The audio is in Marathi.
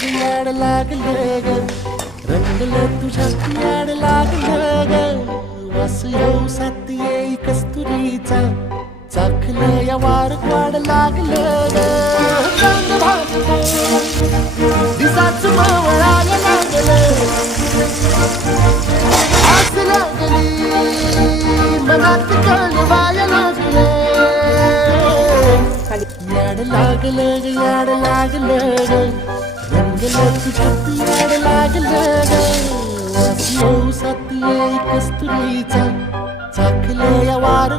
ग याड लागलं ग रंगलं तुझ्यात याड लागलं ग वास येऊ साथ येई कस्तुरीचा चाखलं या वार वाढ लागलं ग चांद भागलं दिसाच मावळायला लागलं आस लागली मनात कळवायला लागलं याड लागलं ग याड लागलं ग रंगलं तुझ्यात याड लागलं ग वास येऊ साथ येई कस्तुरीचा चाखलं या वार